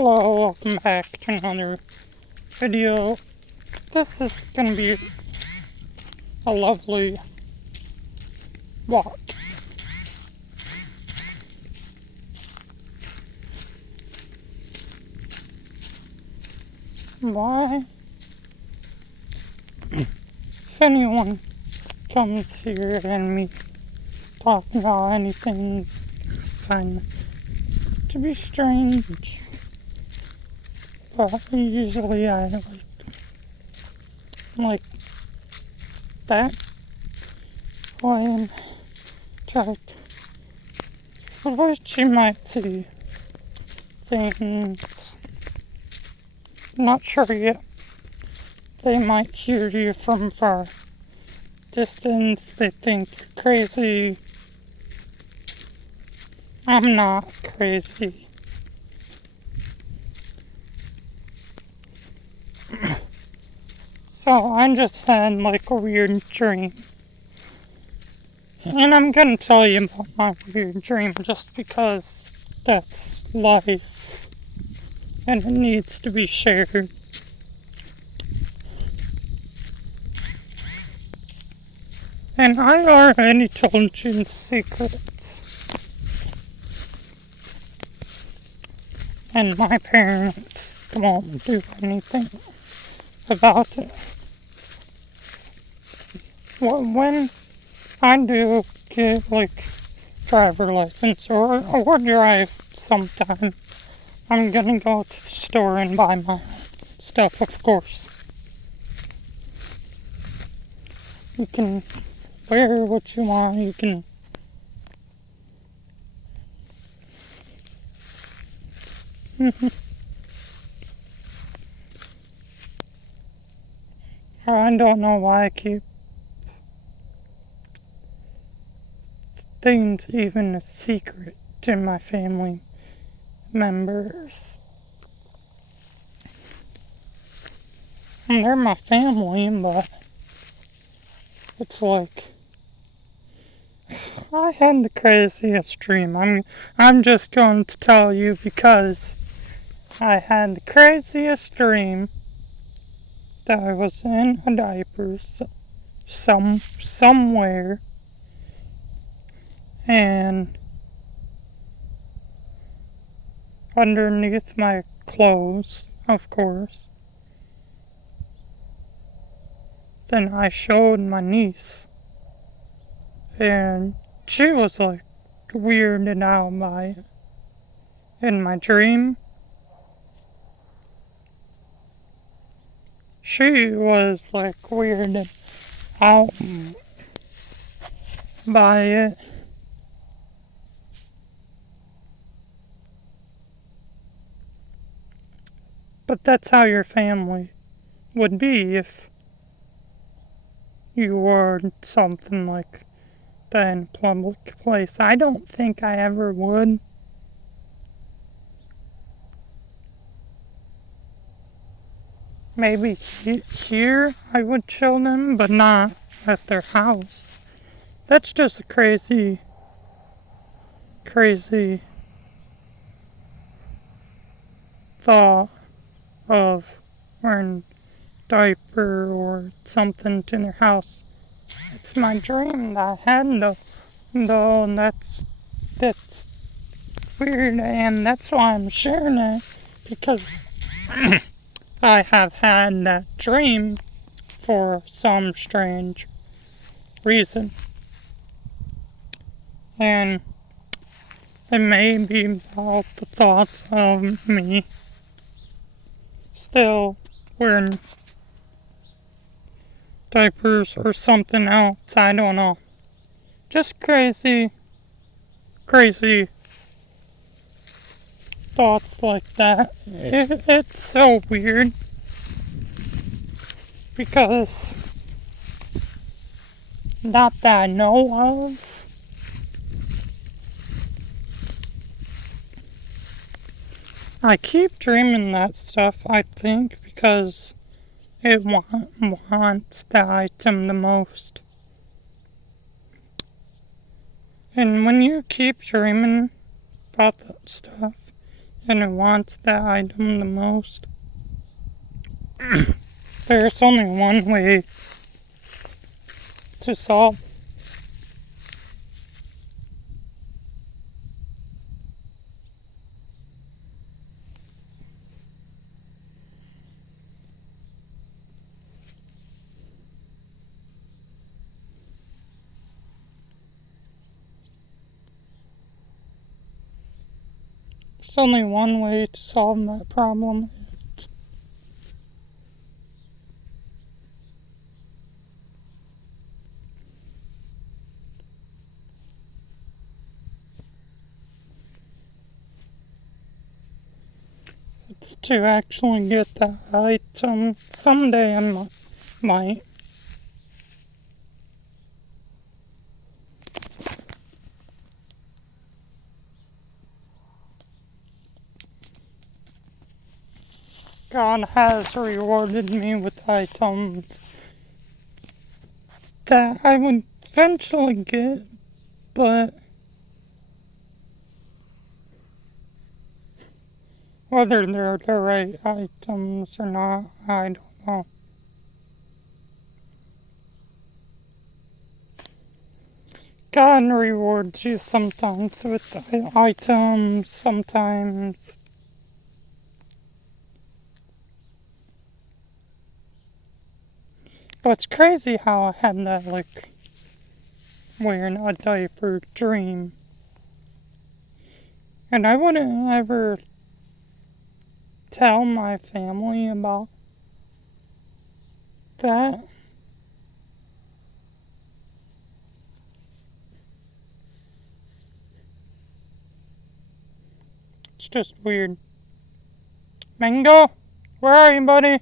Hello, welcome back to another video. This is gonna be a lovely walk. Why? If anyone comes here and me talking about anything, find to be strange. But usually I like that when checked. But you might see things. Not sure yet. They might hear you from far distance. They think you're crazy. I'm not crazy. So I just had a weird dream. And I'm gonna tell you about my weird dream just because that's life. And it needs to be shared. And I already told you the secrets. And my parents won't do anything about it. When I do get driver license or drive sometime, I'm gonna go to the store and buy my stuff, of course. You can wear what you want, you can I don't know why I keep things even a secret to my family members. And they're my family, but it's I had the craziest dream. I'm just going to tell you because I had the craziest dream that I was in a diaper somewhere, and underneath my clothes, of course. Then I showed my niece, and she was weirded out by it. In my dream, she was weirded out by it. But that's how your family would be if you wore something like that in a public place. I don't think I ever would. Maybe here I would show them, but not at their house. That's just a crazy thought of wearing a diaper or something to their house. It's my dream that I had though, and that's weird, and that's why I'm sharing it, because I have had that dream for some strange reason. And it may be about the thoughts of me still wearing diapers or something else. I don't know. Just crazy thoughts like that. It's so weird because not that I know of. I keep dreaming that stuff, I think, because it wants the item the most. And when you keep dreaming about that stuff, and it wants that item the most, there's only one way to solve. There's only one way to solve that problem. It's to actually get that item. Someday I might. God has rewarded me with items that I would eventually get, but whether they're the right items or not, I don't know. God rewards you sometimes with the items, sometimes. But it's crazy how I had that, like, wearing a diaper dream. And I wouldn't ever tell my family about that. It's just weird. Mango, where are you, buddy?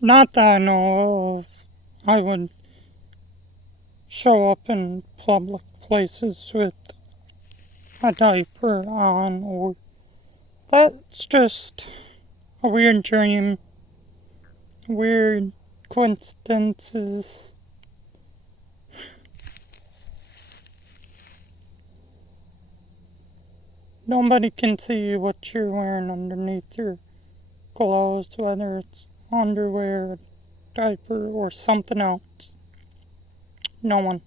Not that I know of. I would show up in public places with a diaper on, or that's just a weird dream, weird coincidences. Nobody can see what you're wearing underneath your clothes, whether it's underwear, diaper, or something else. No one.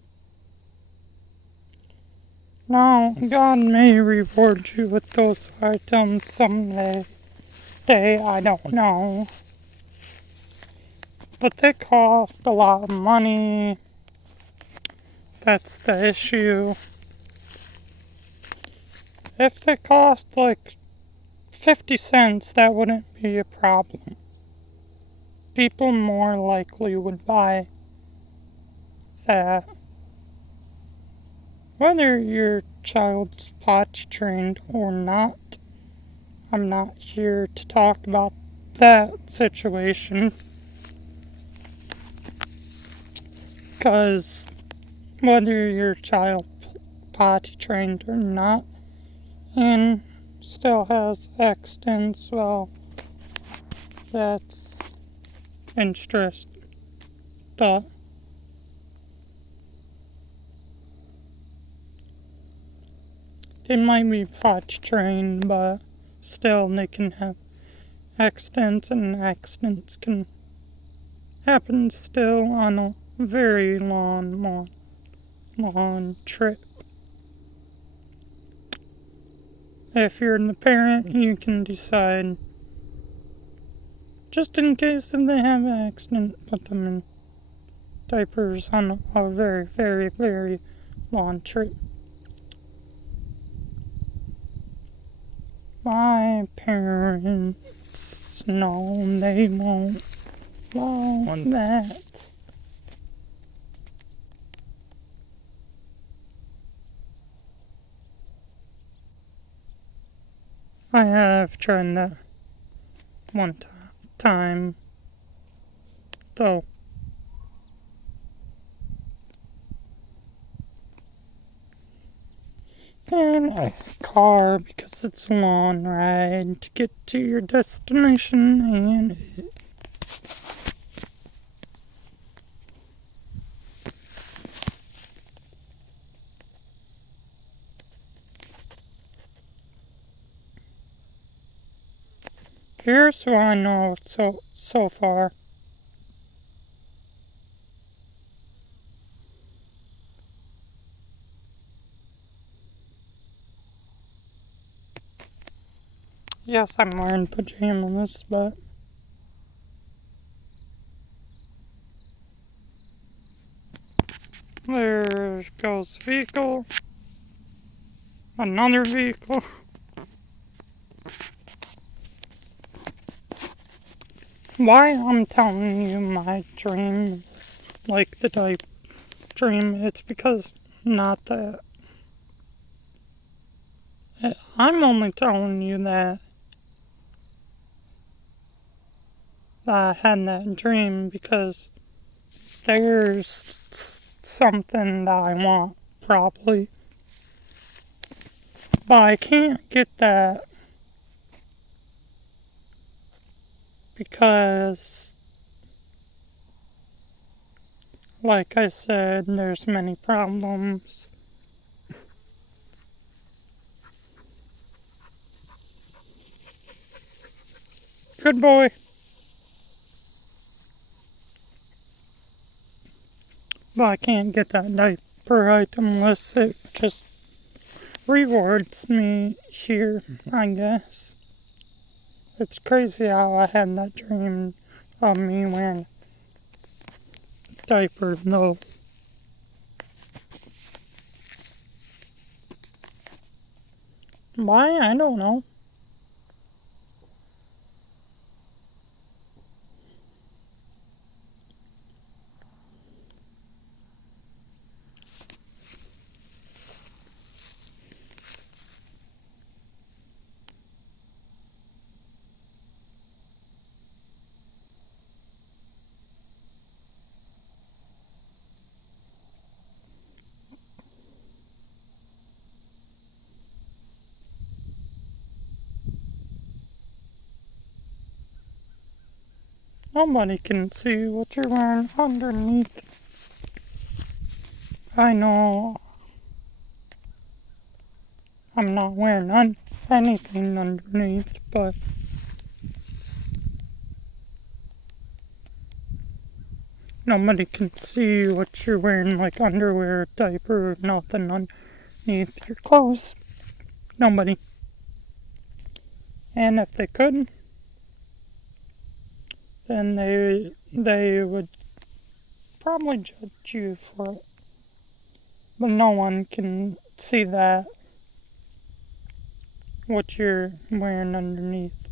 Now, God may reward you with those items someday. I don't know. But they cost a lot of money. That's the issue. If they cost like 50 cents, that wouldn't be a problem. People more likely would buy that. Whether your child's potty trained or not, I'm not here to talk about that situation. Because whether your child potty trained or not and still has accidents, well, that's interesting thought. They might be potty trained, but still they can have accidents, and accidents can happen still on a very long trip. If you're the parent, you can decide, just in case if they have an accident, put them in diapers on a very, very, very long trip. My parents, no, they won't allow that. I have tried that one time, though. And a car because it's a long ride to get to your destination. And here's what I know so far. Yes, I'm wearing pajamas, but there goes vehicle. Another vehicle. Why I'm telling you my dream, like the type dream, it's because not that. I'm only telling you that I had that dream because there's something that I want, probably. But I can't get that because, like I said, there's many problems. Good boy. But I can't get that diaper item unless it just rewards me here, I guess. It's crazy how I had that dream of me wearing a diaper though. Why? I don't know. Nobody can see what you're wearing underneath. I know I'm not wearing anything underneath, but nobody can see what you're wearing, like underwear, diaper, nothing underneath your clothes. Nobody. And if they could, then they would probably judge you for it. But no one can see that, what you're wearing underneath.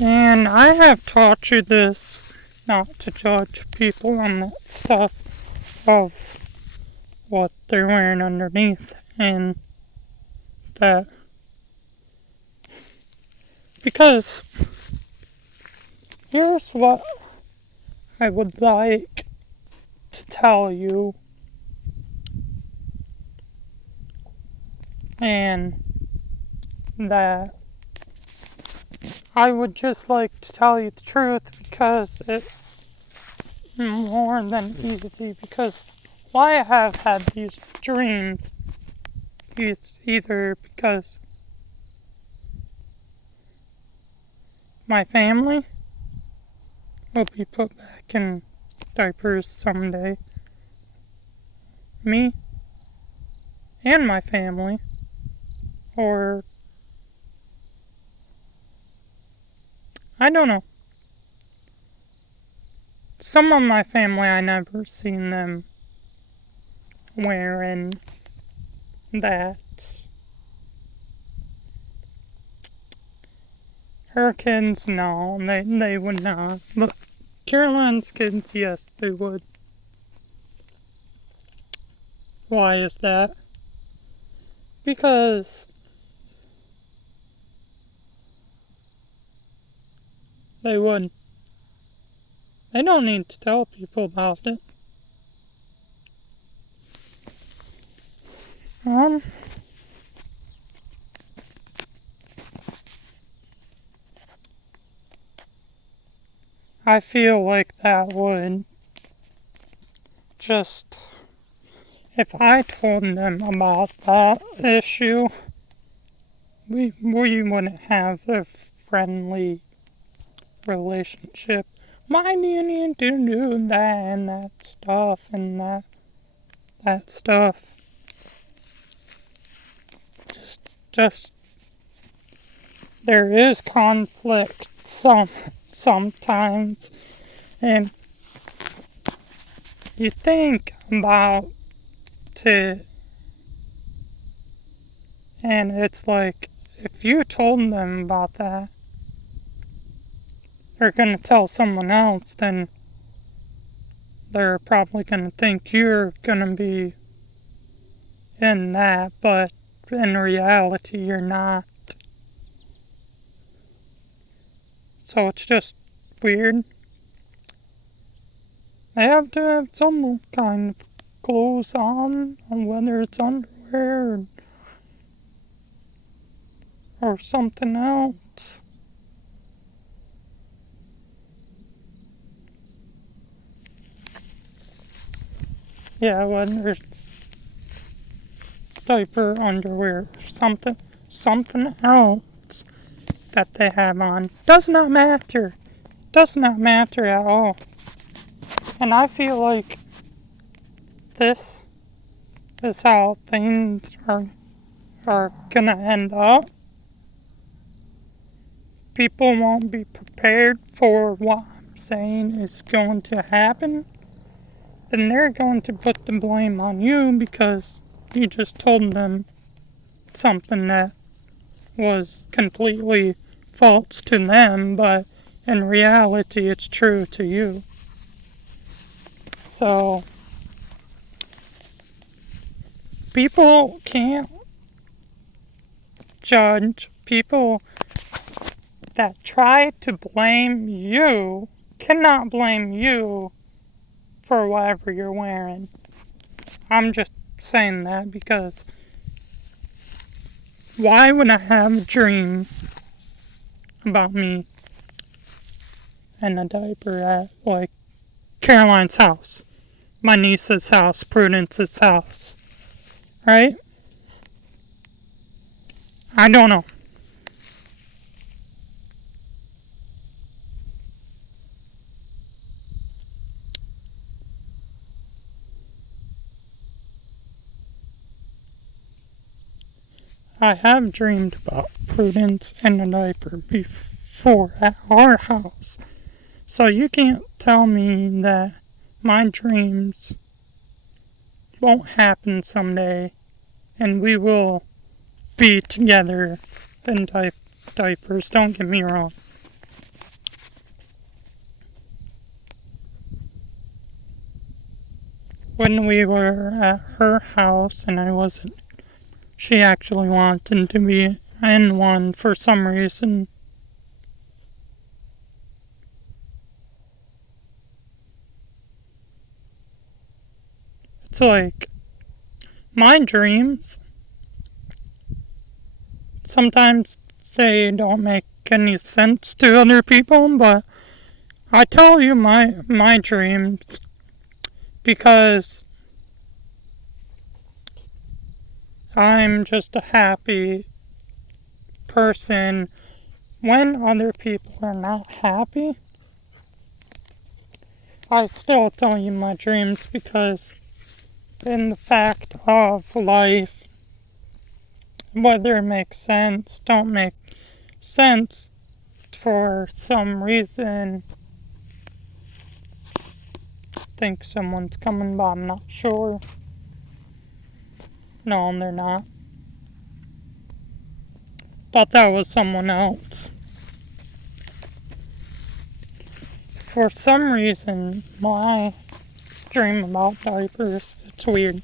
And I have taught you this, not to judge people on that stuff of what they're wearing underneath, and that because here's what I would like to tell you, and that I would just like to tell you the truth because it's more than easy. Because why I have had these dreams, it's either because my family will be put back in diapers someday. Me and my family. Or I don't know. Some of my family, I never seen them wearing that. Her kids, no, they would not. But Caroline's kids, yes, they would. Why is that? Because they would. They don't need to tell people about it. Um, I feel like that would just, if I told them about that issue, we wouldn't have a friendly relationship. Why do you need to do that and that stuff and that stuff? Just there is conflict sometimes, and you think about it, and it's like if you told them about that, they're gonna tell someone else, then they're probably gonna think you're gonna be in that, but in reality you're not. So it's just weird. They have to have some kind of clothes on whether it's underwear or something else. Yeah, whether it's diaper, underwear, something else that they have on. Does not matter. Does not matter at all. And I feel like this is how things are gonna end up. People won't be prepared for what I'm saying is going to happen. Then they're going to put the blame on you because you just told them something that was completely false to them, but in reality it's true to you. So people can't judge. People that try to blame you cannot blame you for whatever you're wearing. I'm just saying that because why would I have a dream about me in a diaper at, like, Caroline's house, my niece's house, Prudence's house, right? I don't know. I have dreamed about Prudence in a diaper before at our house. So you can't tell me that my dreams won't happen someday and we will be together in diapers. Don't get me wrong. When we were at her house and I wasn't, she actually wanted to be in one for some reason. It's like my dreams, sometimes they don't make any sense to other people, but I tell you my dreams because I'm just a happy person. When other people are not happy, I still tell you my dreams because in the fact of life, whether it makes sense, don't make sense for some reason. I think someone's coming, but I'm not sure. No, they're not. Thought that was someone else. For some reason, my dream about diapers, it's weird.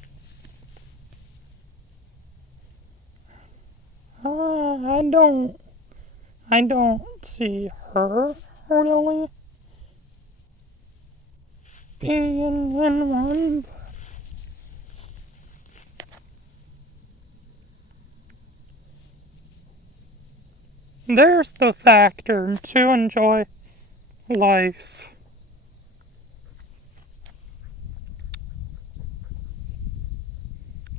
I don't see her really being in one. there's the factor to enjoy life.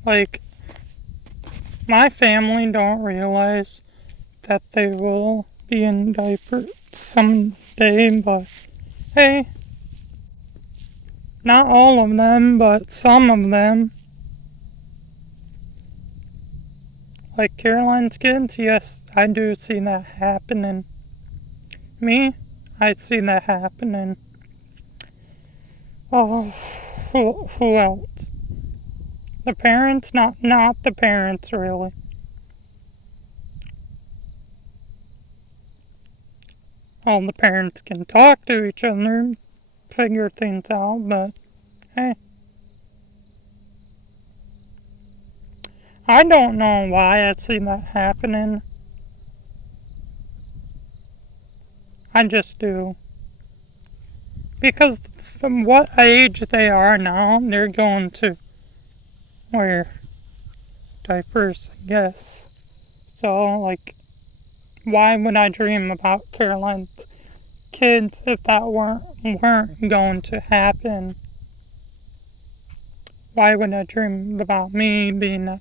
Like, my family don't realize that they will be in diapers someday, but hey, not all of them, but some of them. Like Caroline's kids, yes, I do see that happening. Me, I see that happening. Oh, who else? The parents? Not the parents, really. All the parents can talk to each other, figure things out, but hey. I don't know why I see that happening. I just do. Because from what age they are now, they're going to wear diapers, I guess. So, like, why would I dream about Caroline's kids if that weren't going to happen? Why would I dream about me being at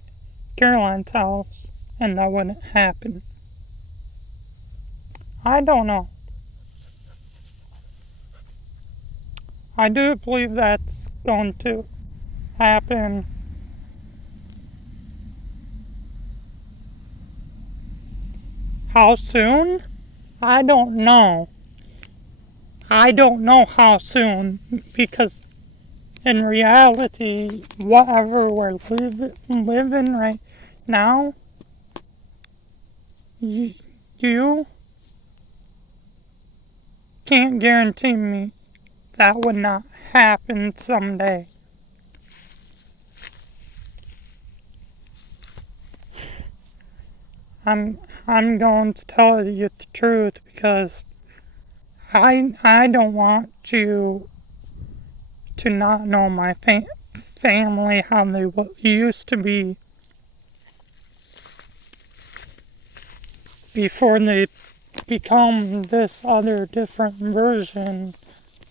Caroline's house and that wouldn't happen? I don't know. I do believe that's going to happen. How soon? I don't know. I don't know how soon, because in reality, whatever we're living right now, you can't guarantee me that would not happen someday. I'm going to tell you the truth because I don't want you to not know my family, how they used to be before they become this other different version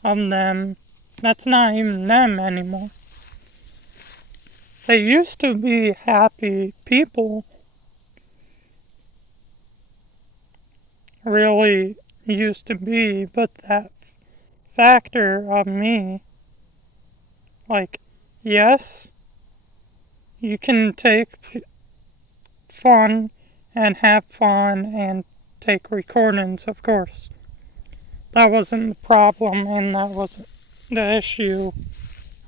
of them. That's not even them anymore. They used to be happy people. Really used to be, but that factor of me, like, yes, you can take fun and have fun and take recordings, of course. That wasn't the problem, and that wasn't the issue,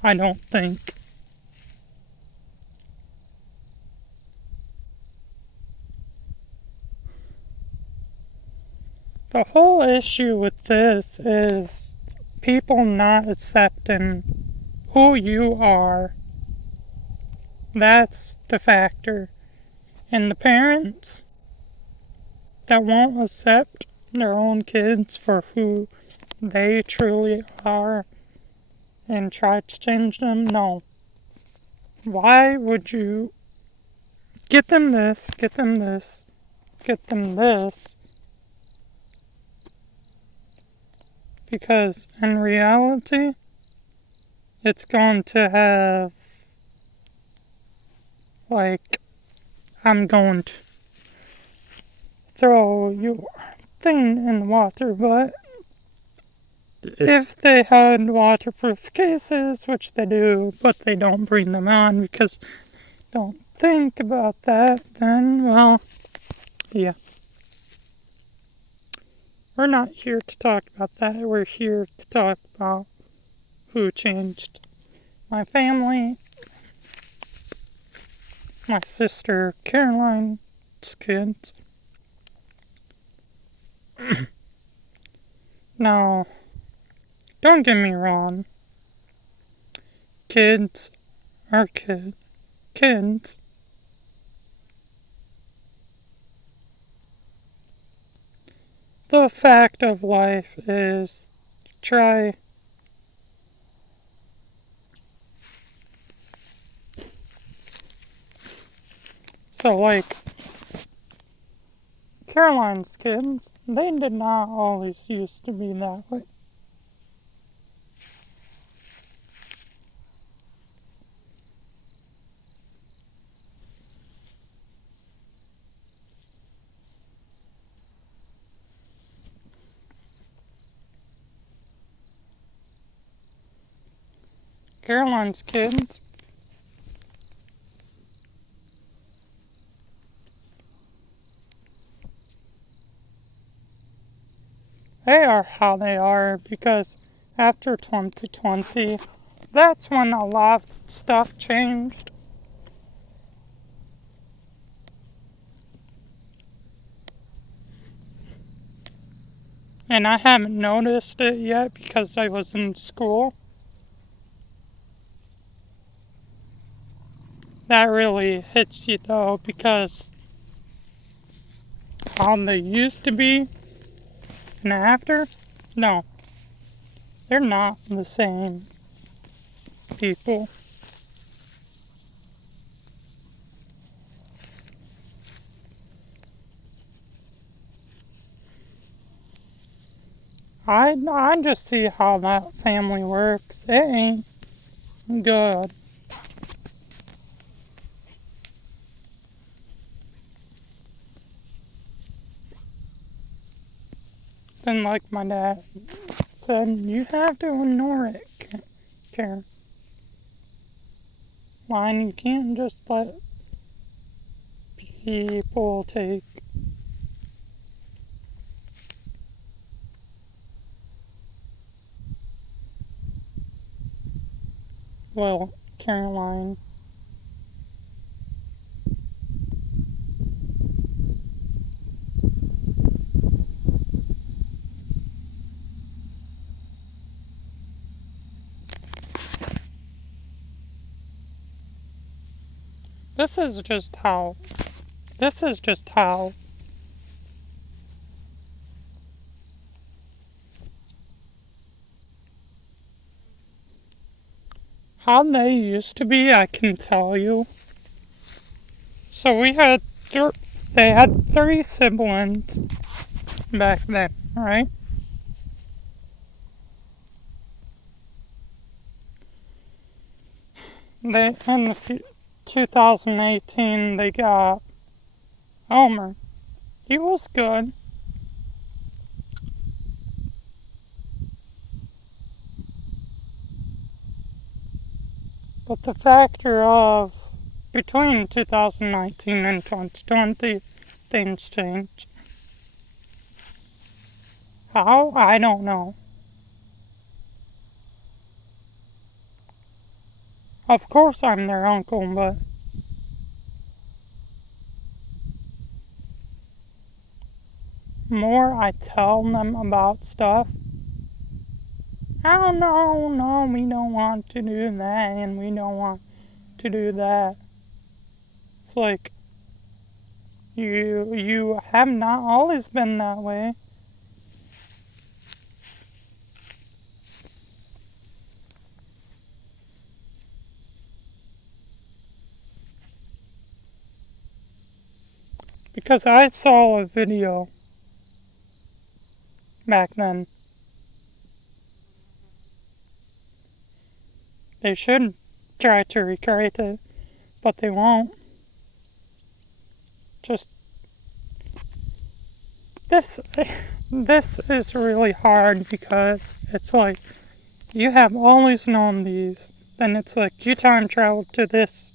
I don't think. The whole issue with this is people not accepting who you are. That's the factor. And the parents that won't accept their own kids for who they truly are and try to change them, no. Why would you get them this, get them this, get them this? Because in reality, it's going to have, like, I'm going to throw your thing in the water, but if they had waterproof cases, which they do, but they don't bring them on because they don't think about that, then, well, yeah. We're not here to talk about that. We're here to talk about who changed my family, my sister Caroline's kids. Now, don't get me wrong. Kids are kids. The fact of life is try so, like, Caroline's kids, they did not always used to be that way. Caroline's kids, they are how they are because after 2020, that's when a lot of stuff changed. And I haven't noticed it yet because I was in school. That really hits you though because how they used to be and after, no, they're not the same people. I just see how that family works. It ain't good. Then like my dad said, you have to ignore it, Caroline. You can't just let people take. Well, Caroline. This is just how. This is just how. How they used to be, I can tell you. So they had 3 siblings back then, right? They in the 2018 they got Homer. He was good. But the factor of between 2019 and 2020, things changed. How? I don't know. Of course I'm their uncle, but more I tell them about stuff, oh no, we don't want to do that and we don't want to do that. It's like you have not always been that way. Because I saw a video back then. They should try to recreate it, but they won't. Just this this is really hard because it's like you have always known these, then it's like you time travel to this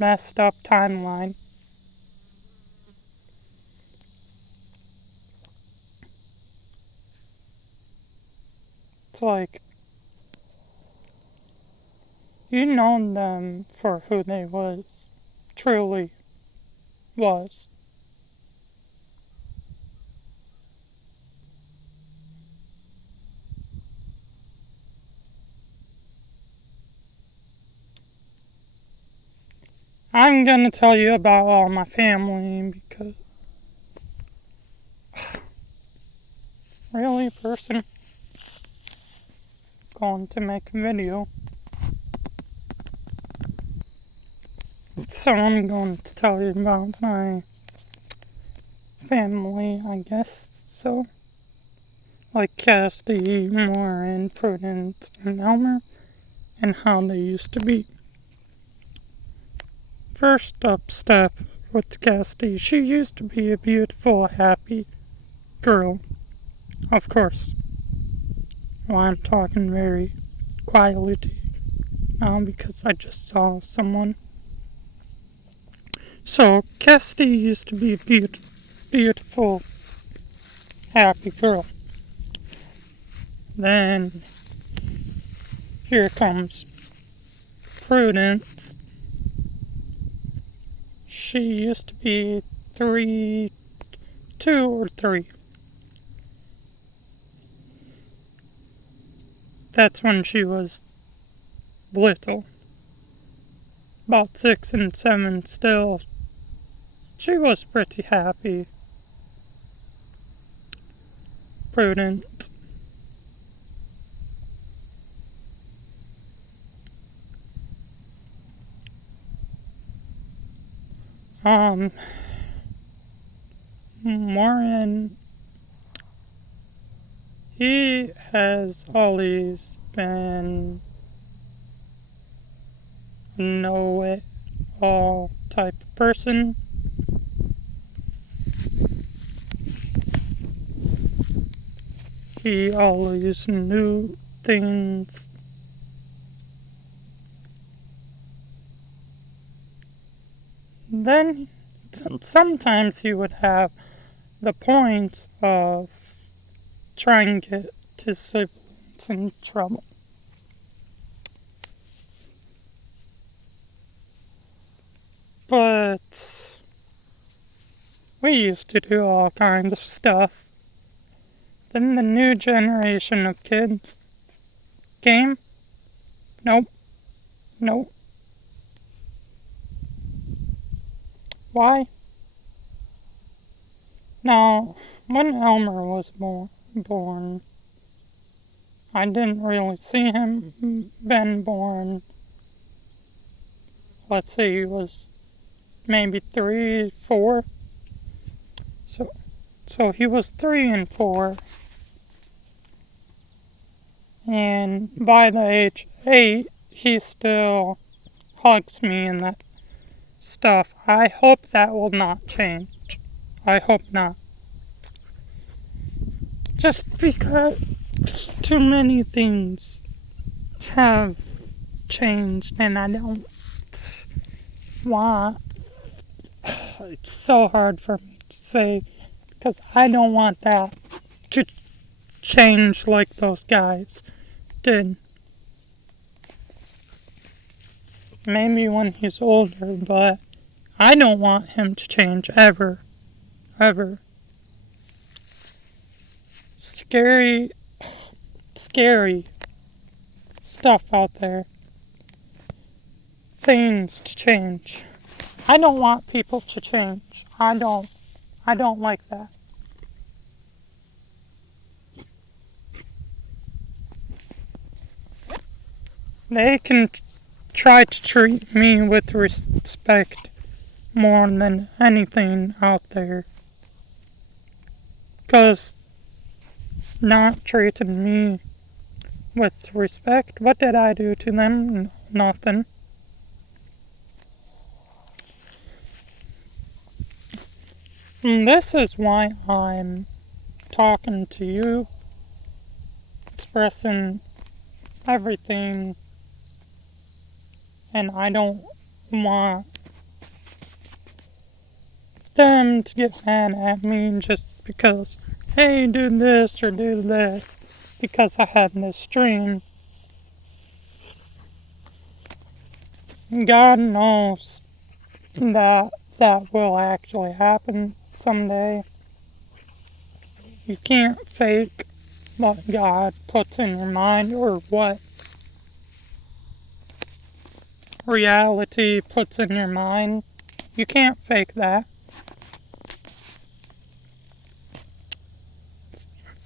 messed up timeline. It's like you known them for who they truly was. I'm gonna tell you about all my family because really, person going to make a video. So I'm going to tell you about my family, I guess so. Like Cassidy, Warren, Prudence, and Elmer, and how they used to be. First up step with Cassidy, she used to be a beautiful, happy girl. Of course. Well, I'm talking very quietly now because I just saw someone. So, Cassidy used to be a beautiful, happy girl. Then, here comes Prudence. She used to be 2 or 3. That's when she was little. About 6 and 7 still. She was pretty happy. Prudent. Warren, he has always been a know-it-all type of person. He always knew things. Then sometimes he would have the point of trying to get his siblings in trouble. But we used to do all kinds of stuff. Then the new generation of kids came. Nope. Why? Now, when Elmer was born, I didn't really see him been born. Let's see, he was maybe 3, 4. So he was 3 and 4. And by the age 8, he still hugs me and that stuff. I hope that will not change. I hope not. Just because too many things have changed and I don't want. It's so hard for me to say because I don't want that to change like those guys did. Maybe when he's older, but I don't want him to change ever. Scary stuff out there. Things to change. I don't want people to change. I don't like that. They can try to treat me with respect more than anything out there. Because not treating me with respect, what did I do to them? Nothing. And this is why I'm talking to you, expressing everything, and I don't want them to get mad at me just because, hey, do this or do this, because I had this dream. God knows that will actually happen someday. You can't fake what God puts in your mind or what reality puts in your mind. You can't fake that.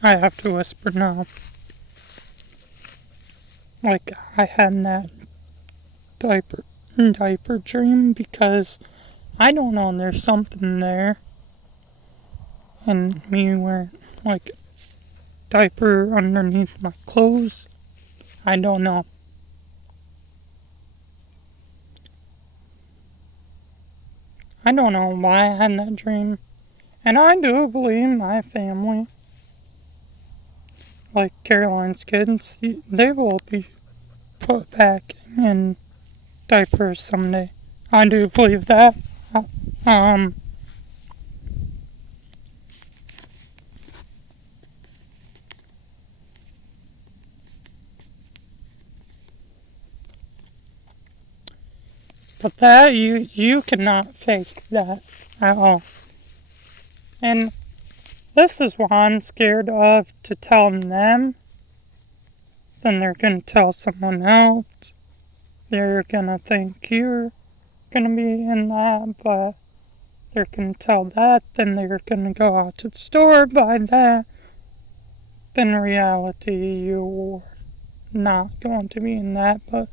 I have to whisper now. Like I had that diaper dream because I don't know, there's something there. and me wearing like diaper underneath my clothes. I don't know. I don't know why I had that dream. And I do believe my family, like Caroline's kids, they will be put back in diapers someday. I do believe that. Um, but that you cannot fake that at all. And this is what I'm scared of, to tell them. Then they're gonna tell someone else. They're gonna think you're gonna be in that, but they're gonna tell that. Then they're gonna go out to the store, buy that. Then in reality, you're not going to be in that, but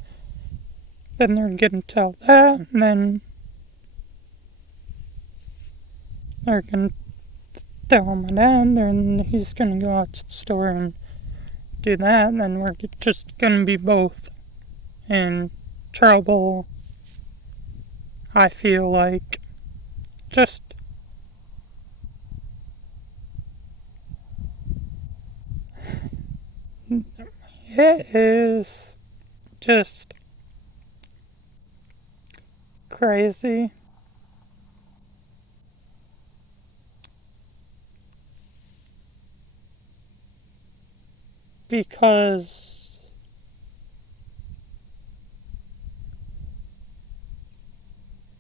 then they're gonna tell that, and then they're gonna tell my dad, and he's gonna go out to the store and do that, and then we're just gonna be both in trouble. I feel like just it is just crazy because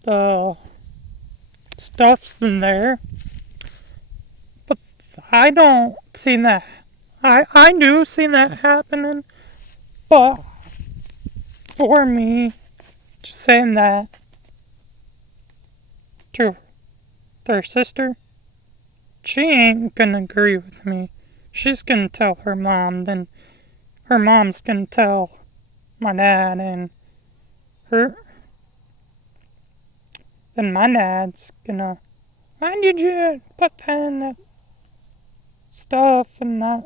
the stuff's in there, but I don't see that. I do see that happening, but for me, saying that to their sister, she ain't gonna agree with me. She's gonna tell her mom, then her mom's gonna tell my dad, and her, then my dad's gonna, why did you put that in that stuff and that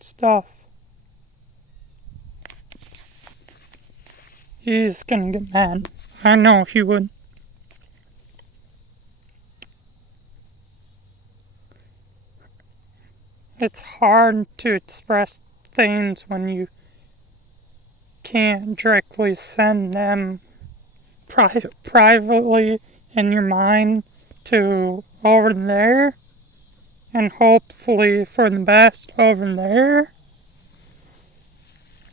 stuff? He's gonna get mad. I know he would. It's hard to express things when you can't directly send them privately in your mind to over there, and hopefully for the best over there.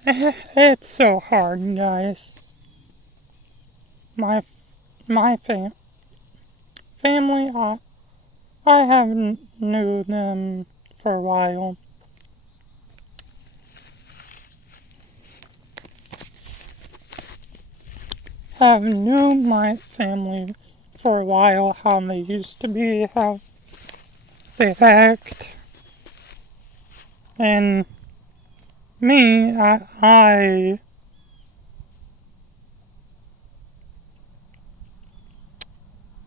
It's so hard, guys. My family, I haven't knew them for a while. Have knew my family for a while, how they used to be, how they act, and me, I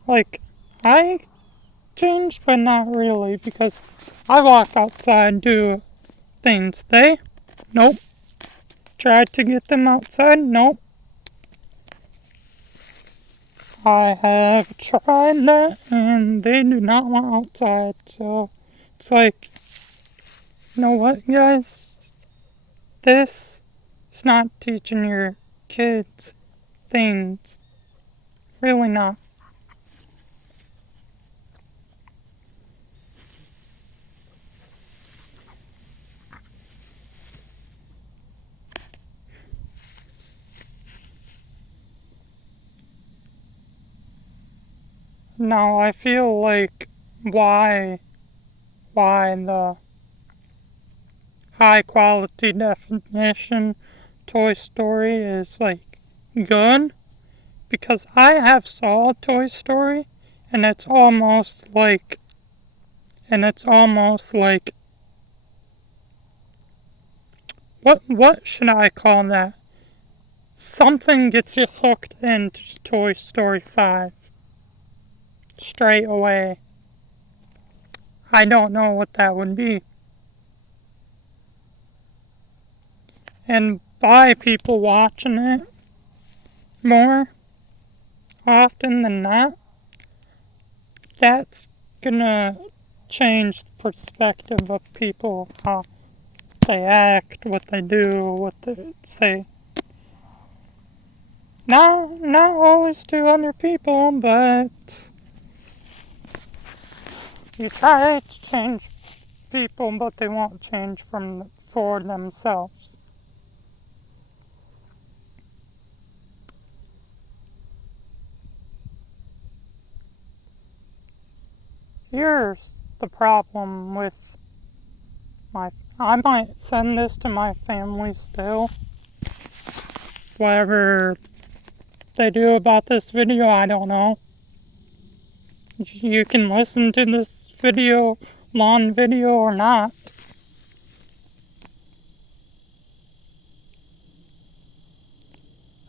like, I changed, but not really, because I walk outside and do things. They, nope. Tried to get them outside, nope. I have tried that, and they do not want outside, so it's like, you know what, guys? This is not teaching your kids things. Really not. Now, I feel like why the high quality definition Toy Story is like good, because I have saw Toy Story, and it's almost like what should I call that? Something gets you hooked into Toy Story 5 straight away. I don't know what that would be. And by people watching it more often than not, that's gonna change the perspective of people, how they act, what they do, what they say. Not always to other people, but you try to change people, but they won't change for themselves. Here's the problem with I might send this to my family still. Whatever they do about this video, I don't know. You can listen to this video, long video or not.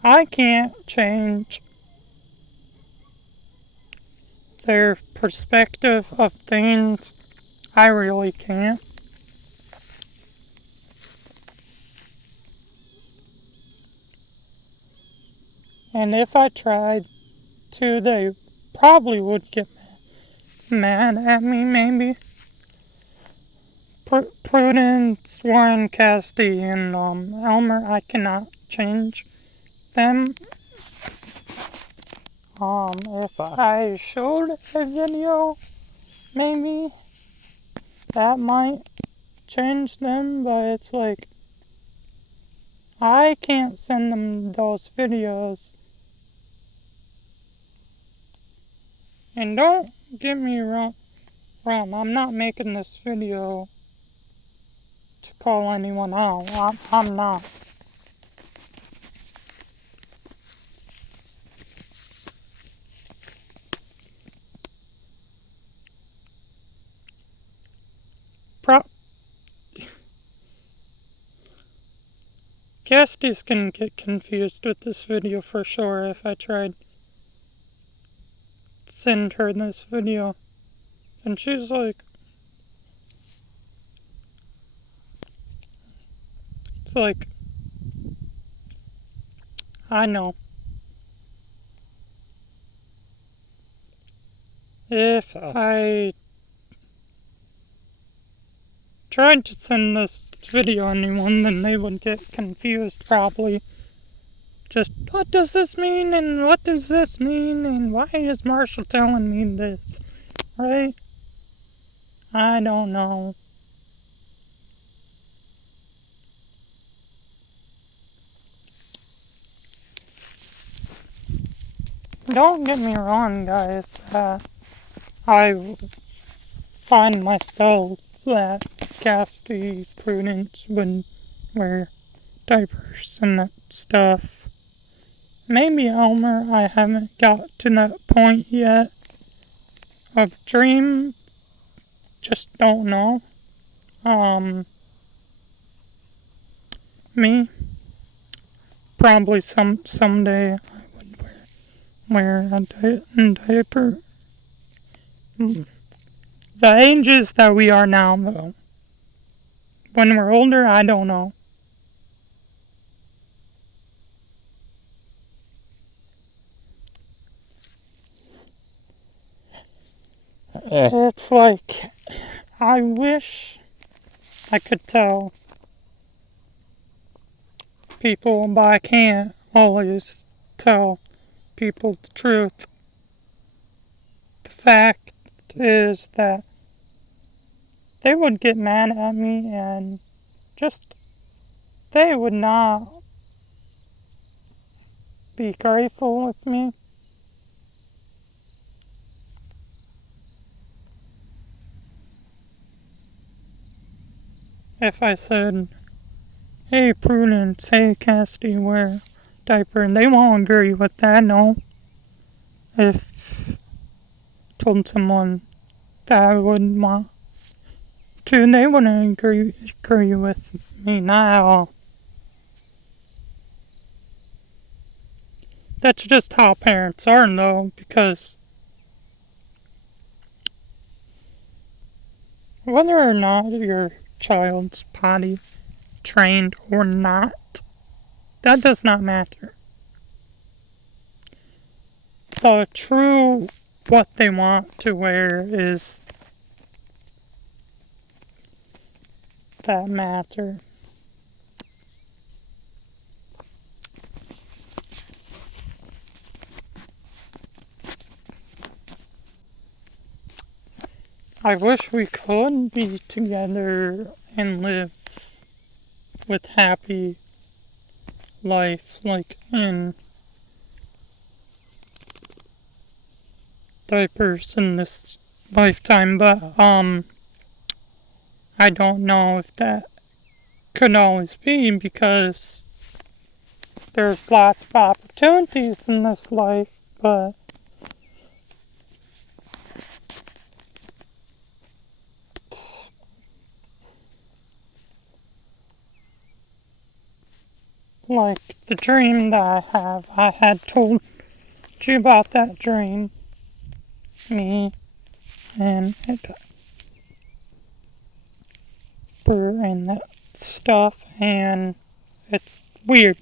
I can't change their perspective of things. I really can't. And if I tried to, they probably would get mad at me, maybe. Prudence, Warren, Cassidy, and Elmer, I cannot change them. If I showed a video, maybe that might change them, but it's like, I can't send them those videos. And don't get me wrong, I'm not making this video to call anyone out. I'm not. Cassidy's gonna get confused with this video for sure if I tried to send her this video. And she's like, it's like, I know. If I tried to send this video to anyone, then they would get confused probably. Just, what does this mean, and what does this mean, and why is Marshall telling me this, right? I don't know. Don't get me wrong, guys, that I find myself that Cassidy, Prudence would wear diapers and that stuff. Maybe Elmer, I haven't got to that point yet of dream, just don't know. Me, probably someday I would wear a diaper. The ages that we are now, though. When we're older, I don't know. It's like, I wish I could tell people, but I can't always tell people the truth. The fact is that they would get mad at me and just, they would not be grateful with me. If I said, hey Prudence, hey Cassidy, wear diaper, and they won't agree with that, no. If told someone that I wouldn't want to, they wouldn't agree with me, not at all. That's just how parents are, though, because Whether or not your child's potty trained or not, that does not matter. The true what they want to wear is that matter. I wish we could be together and live with happy life, like in diapers in this lifetime, but I don't know if that could always be, because there's lots of opportunities in this life, but like the dream that I have, I had told you about that dream, me and and that stuff, and it's weird.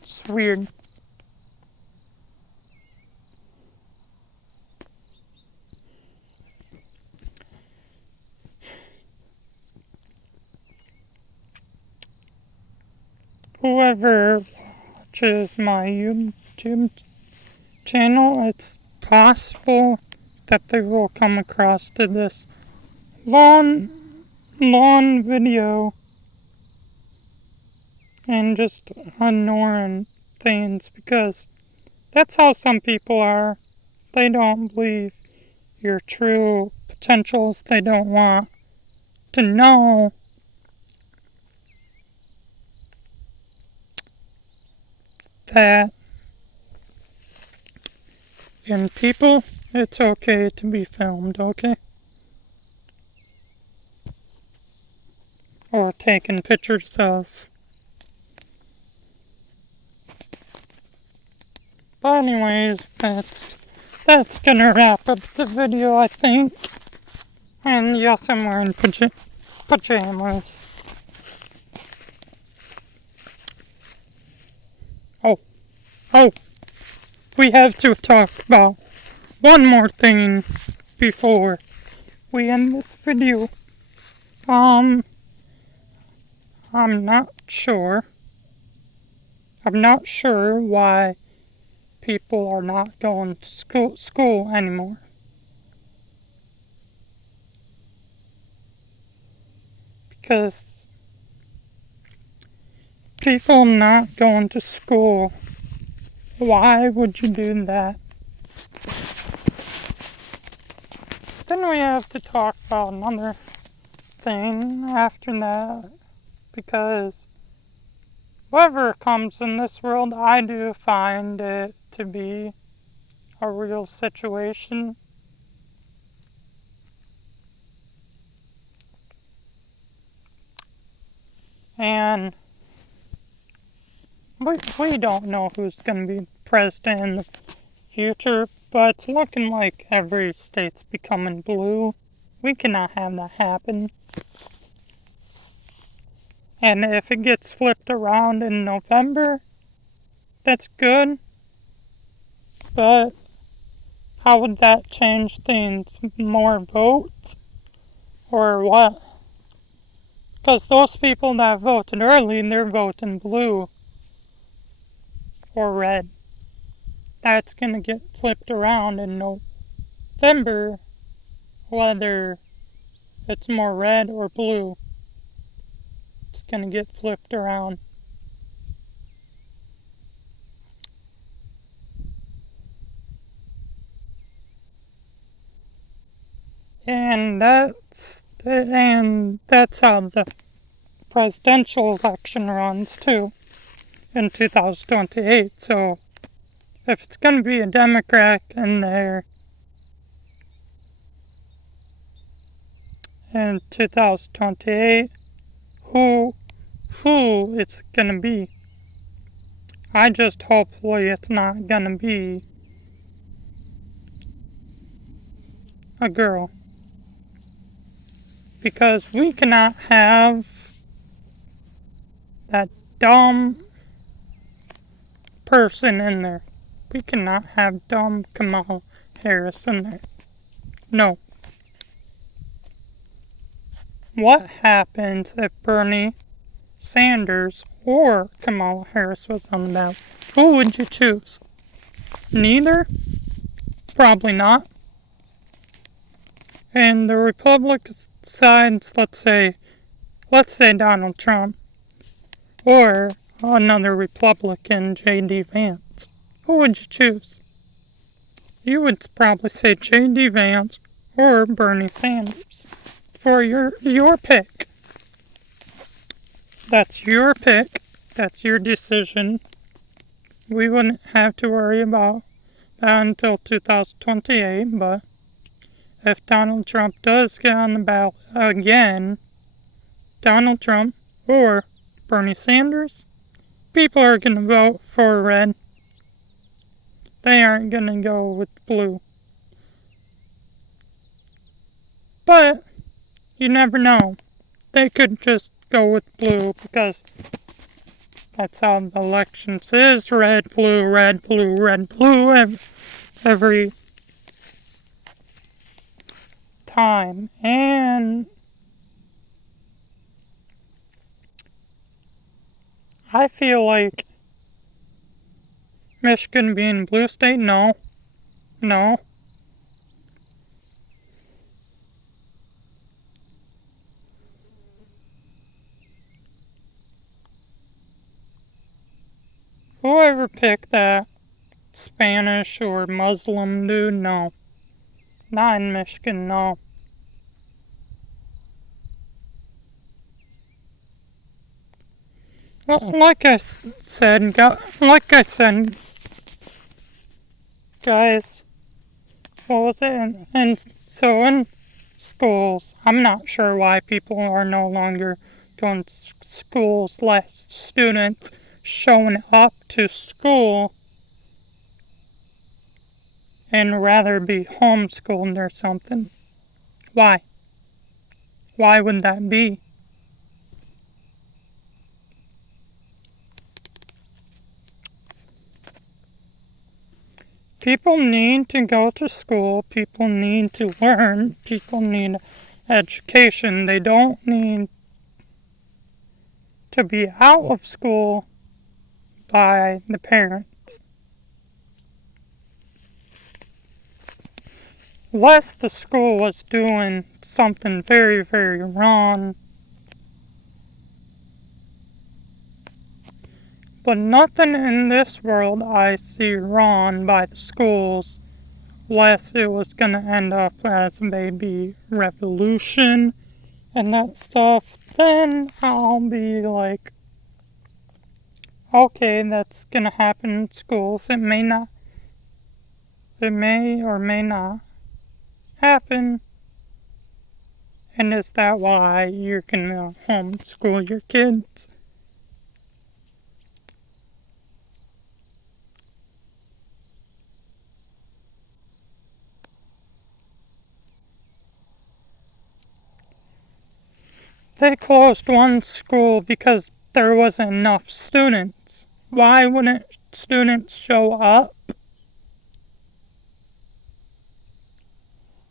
It's weird. Whoever watches my YouTube channel, it's possible that they will come across to this long video and just ignoring things, because that's how some people are. They don't believe your true potentials. They don't want to know that in people, it's okay to be filmed, okay? Or taken pictures of. But anyways, that's gonna wrap up the video, I think. And yes, I'm wearing pajamas. Oh, we have to talk about one more thing before we end this video. I'm not sure. I'm not sure why people are not going to school anymore. Because people not going to school, why would you do that? Then we have to talk about another thing after that, because whatever comes in this world, I do find it to be a real situation. And we don't know who's going to be president in the future, but it's looking like every state's becoming blue. We cannot have that happen. And if it gets flipped around in November, that's good. But how would that change things? More votes? Or what? Because those people that voted early, they're voting blue or red. That's going to get flipped around in November, whether it's more red or blue. It's going to get flipped around. And that's how the presidential election runs too in 2028. So if it's going to be a Democrat in there in 2028, who it's going to be? I just hopefully it's not going to be a girl. Because we cannot have that dumb person in there. We cannot have dumb Kamala Harris in there. No. What happens if Bernie Sanders or Kamala Harris was on the ballot? Who would you choose? Neither? Probably not. And the Republican sides, let's say Donald Trump, or another Republican, J.D. Vance. Who would you choose? You would probably say J.D. Vance or Bernie Sanders for your pick. That's your pick. That's your decision. We wouldn't have to worry about that until 2028, but if Donald Trump does get on the ballot again, Donald Trump or Bernie Sanders, people are going to vote for red. They aren't going to go with blue. But you never know. They could just go with blue because that's how the elections is. Red, blue, red, blue, red, blue every time. And I feel like Michigan being blue state, no. Whoever picked that Spanish or Muslim dude, no. Not in Michigan, no. Well, like I said, guys, what was it? And so in schools, I'm not sure why people are no longer going to schools, less students showing up to school and rather be homeschooled or something. Why? Why would that be? People need to go to school. People need to learn. People need education. They don't need to be out of school by the parents. Unless the school was doing something very, very wrong. But nothing in this world I see wrong by the schools, unless it was gonna end up as a baby revolution and that stuff. Then I'll be like, okay, that's gonna happen in schools. It may or may not happen. And is that why you're gonna homeschool your kids? They closed one school because there wasn't enough students. Why wouldn't students show up?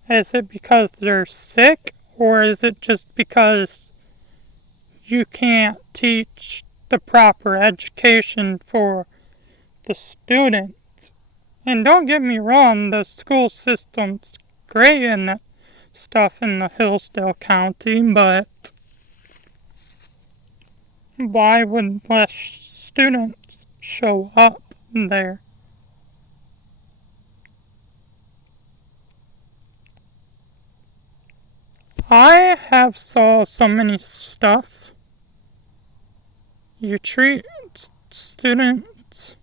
Is it because they're sick? Or is it just because you can't teach the proper education for the students? And don't get me wrong, the school system's great and stuff in the Hillsdale County, but why would less students show up there? I have saw so many stuff. You treat students.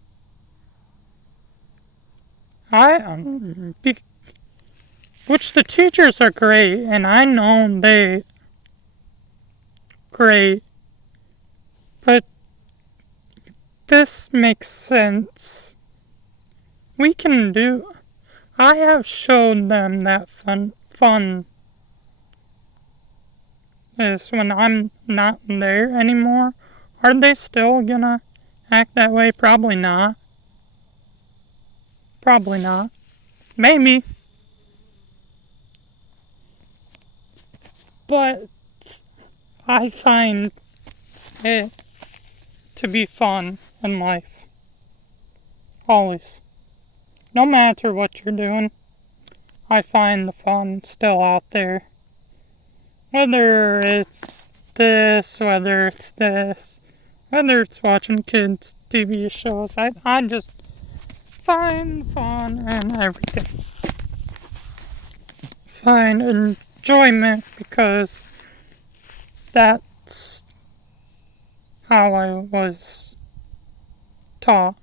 Which the teachers are great, and I know they great. But this makes sense. I have showed them that fun is when I'm not there anymore. Are they still gonna act that way? Probably not. Probably not. Maybe. But I find it to be fun in life. Always. No matter what you're doing, I find the fun still out there. Whether it's this, whether it's this, whether it's watching kids' TV shows, I just find fun in everything. Find enjoyment because that's how I was taught.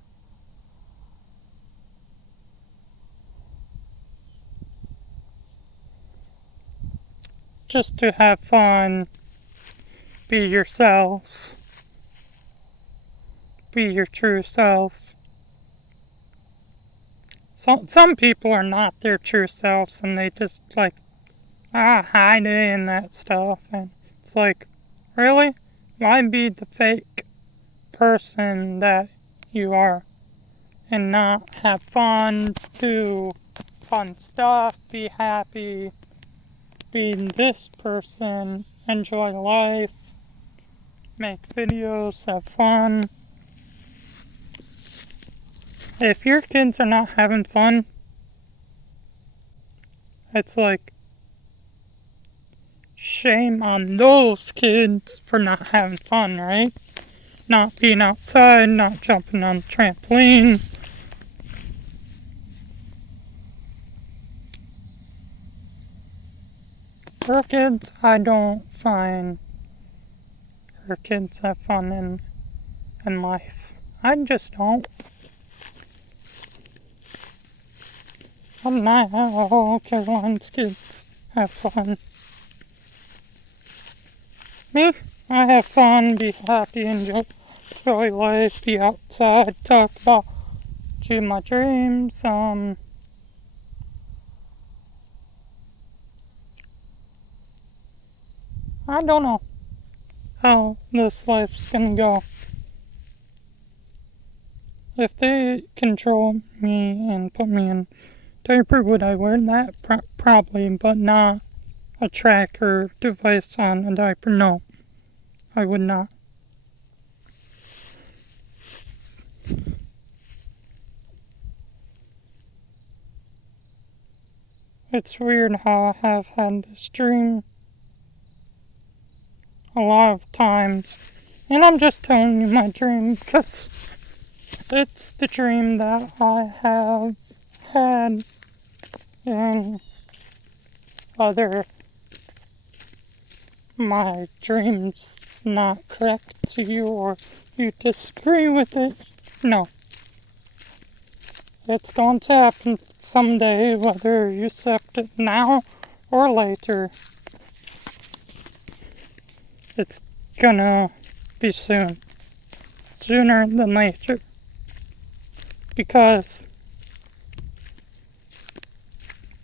Just to have fun, be yourself, be your true self. Some people are not their true selves and they just hide it in that stuff, and it's like, really? Why be the fake person that you are and not have fun, do fun stuff, be happy, be this person, enjoy life, make videos, have fun. If your kids are not having fun, it's like, shame on those kids for not having fun, right? Not being outside, not jumping on the trampoline. Her kids, I don't find her kids have fun in life. I just don't. I'm not how Caroline's kids have fun. Me, I have fun, be happy, enjoy life, be outside, talk about my dreams, I don't know how this life's gonna go. If they control me and put me in diaper, would I wear that? Probably, but not a tracker device on a diaper. No, I would not. It's weird how I have had this dream a lot of times, and I'm just telling you my dream because it's the dream that I have had, and whether my dream's not correct to you or you disagree with it, no. It's going to happen someday, whether you accept it now or later. It's gonna be soon. Sooner than later. Because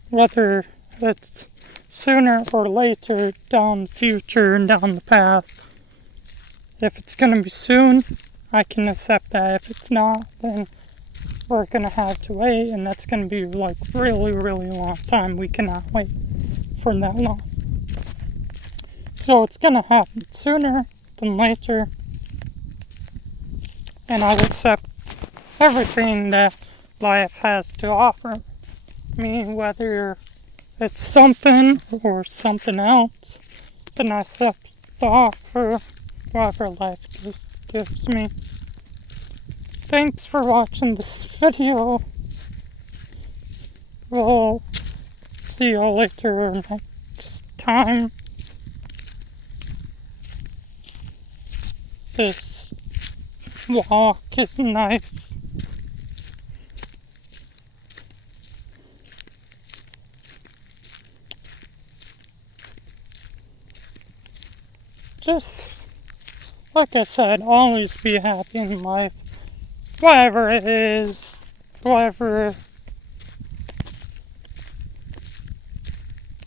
whether it's sooner or later down the future and down the path, if it's gonna be soon, I can accept that. If it's not, then we're gonna have to wait, and that's gonna be like really, really long time. We cannot wait for that long. So it's gonna happen sooner than later, and I'll accept everything that life has to offer me, whether it's something or something else, then I accept the offer, whatever life gives me. Thanks for watching this video. We'll see you all later next time. This walk is nice. Just, like I said, always be happy in life. Whatever it is, whatever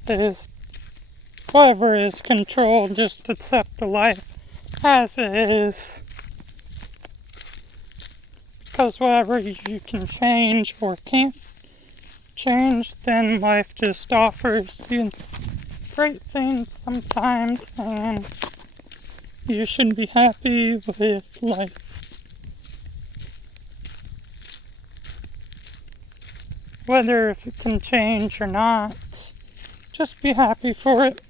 is whatever is controlled, just accept the life as it is. Because whatever you can change or can't change, then life just offers you great things sometimes, and you should be happy with life. Whether if it can change or not, just be happy for it.